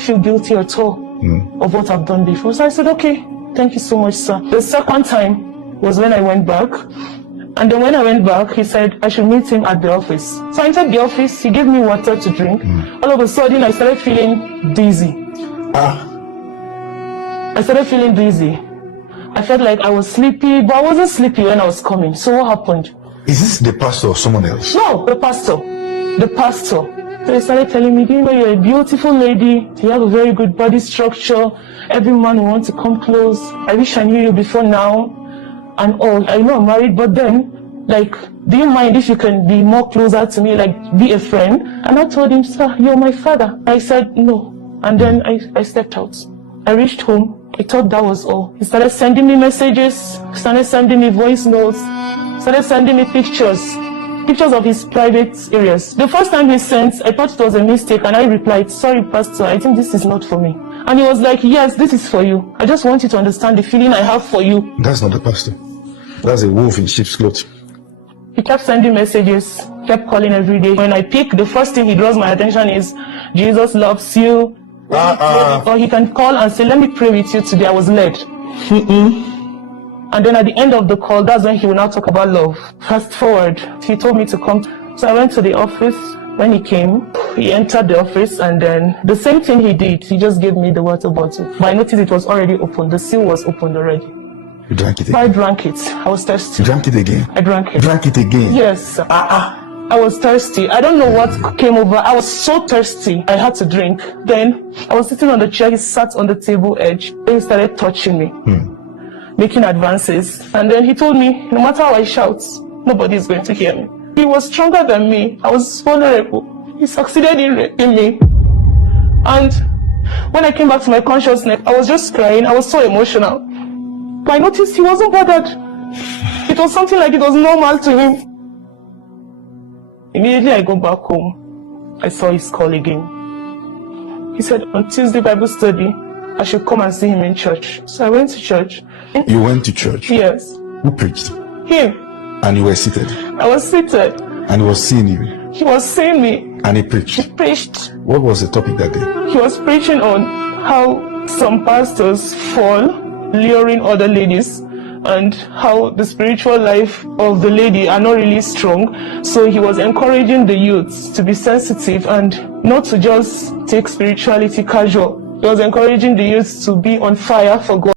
feel guilty at all of what I've done before. So I said, okay, thank you so much, sir. The second time was when I went back. And then when I went back, he said I should meet him at the office. So I entered the office, he gave me water to drink. All of a sudden, I started feeling dizzy. I started feeling dizzy. I felt like I was sleepy, but I wasn't sleepy when I was coming. So what happened? Is this the pastor or someone else? No, the pastor. The pastor. So he started telling me, do you know you're a beautiful lady? You have a very good body structure. Every man will want to come close. I wish I knew you before now. And all. I know I'm married, but then, like, do you mind if you can be more closer to me, like, be a friend? And I told him, sir, you're my father. I said, no. And then I stepped out. I reached home. I thought that was all. He started sending me messages, started sending me voice notes, started sending me pictures of his private areas. The first time he sent, I thought it was a mistake, and I replied, sorry, Pastor, I think this is not for me. And he was like, yes, this is for you. I just want you to understand the feeling I have for you. That's not the pastor. That's a wolf in sheep's clothing. He kept sending messages, kept calling every day. When I pick, the first thing he draws my attention is, Jesus loves you. Or he can call and say, let me pray with you today. I was led. And then at the end of the call, that's when he will now talk about love. Fast forward, he told me to come. So I went to the office. When he came, he entered the office, and then the same thing he did. He just gave me the water bottle. But I noticed it was already open. The seal was opened already. You drank it again? I drank it. I was thirsty. You drank it again? I drank it. You drank it again? Yes. I was thirsty. I don't know what came over. I was so thirsty. I had to drink. Then I was sitting on the chair. He sat on the table edge. Then he started touching me, making advances. And then he told me, no matter how I shout, nobody is going to hear me. He was stronger than me. I was vulnerable. He succeeded in raping me. And when I came back to my consciousness, I was just crying. I was so emotional. But I noticed he wasn't bothered. It was something like it was normal to him. Immediately I go back home. I saw his call again. He said on Tuesday Bible study, I should come and see him in church. So I went to church. You went to church? Yes. Who preached? Him. And you were seated? I was seated. And he was seeing you? He was seeing me. And he preached? He preached. What was the topic that day? He was preaching on how some pastors fall, luring other ladies, and how the spiritual life of the lady are not really strong. So he was encouraging the youths to be sensitive and not to just take spirituality casual. He was encouraging the youths to be on fire for God.